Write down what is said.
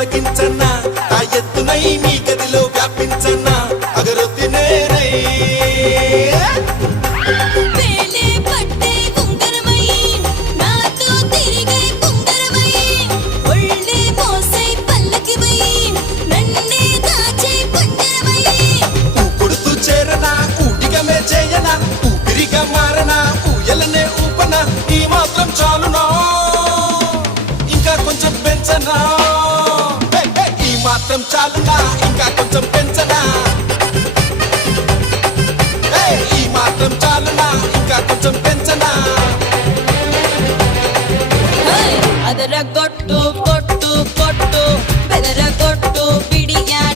తొలగించన్నా ఆ ఎత్తునై మీ గదిలో వ్యాపించన్నా అగరొత్తి నేనై ఊకొడుతూ చేరనా ఊటిగమే చేయనా ఊపిరిగా మారనా ఊయలనే ఊపనా ఈ మాత్రం చాలునా ఇంకా కొంచెం పెంచనా ఈ మాత్రం చాలునా ఇంకా కొంచెం పెంచనా ఈ మాత్రం చాలునా ఇంకా కొంచెం పెంచనా అదరగొట్టు